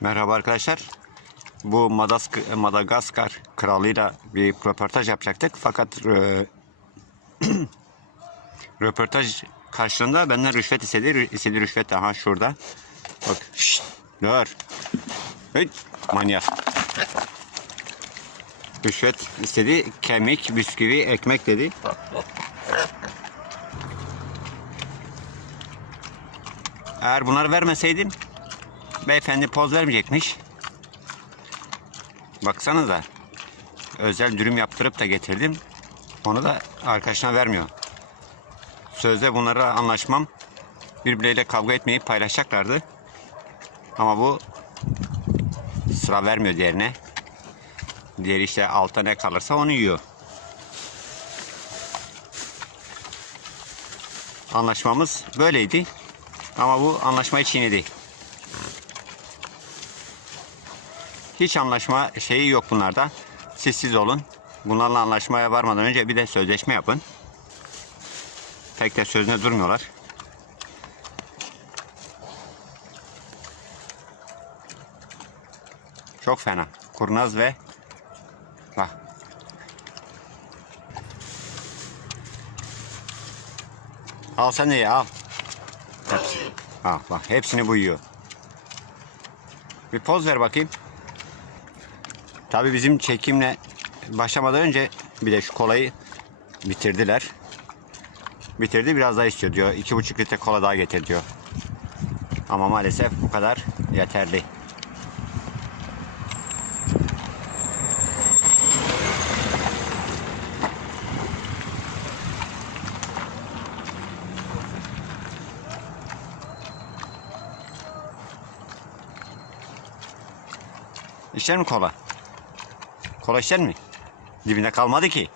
Merhaba arkadaşlar. Bu Madask- Madagaskar kralıyla bir röportaj yapacaktık. Fakat e, röportaj karşılığında benden rüşvet istedi. İstedi rüşvet aha şurada. Bak şşt, dur. Hey, manyak. Rüşvet istedi. Kemik, bisküvi, ekmek dedi. Eğer bunları vermeseydim beyefendi poz vermeyecekmiş. Baksanıza. Özel dürüm yaptırıp da getirdim. Onu da arkadaşına vermiyor. Sözde bunlara anlaşmam. Birbirleriyle kavga etmeyip paylaşacaklardı. Ama bu sıra vermiyor diğerine. Diğeri işte altta ne kalırsa onu yiyor. Anlaşmamız böyleydi. Ama bu anlaşmayı çiğnedi. Hiç anlaşma şeyi yok bunlarda. Siz siz olun. Bunlarla anlaşmaya varmadan önce bir de sözleşme yapın. Pek de sözüne durmuyorlar. Çok fena. Kurnaz ve bak. Al sen de ye al. Hepsi. Al bak hepsini bu yiyor. Bir poz ver bakayım. Tabii bizim çekimle başlamadan önce bir de şu kolayı bitirdiler. Bitirdi biraz daha istiyor diyor. İki buçuk litre kola daha getir diyor. Ama maalesef bu kadar yeterli. İçer mi kola? Kola içer mi? Dibinde kalmadı ki.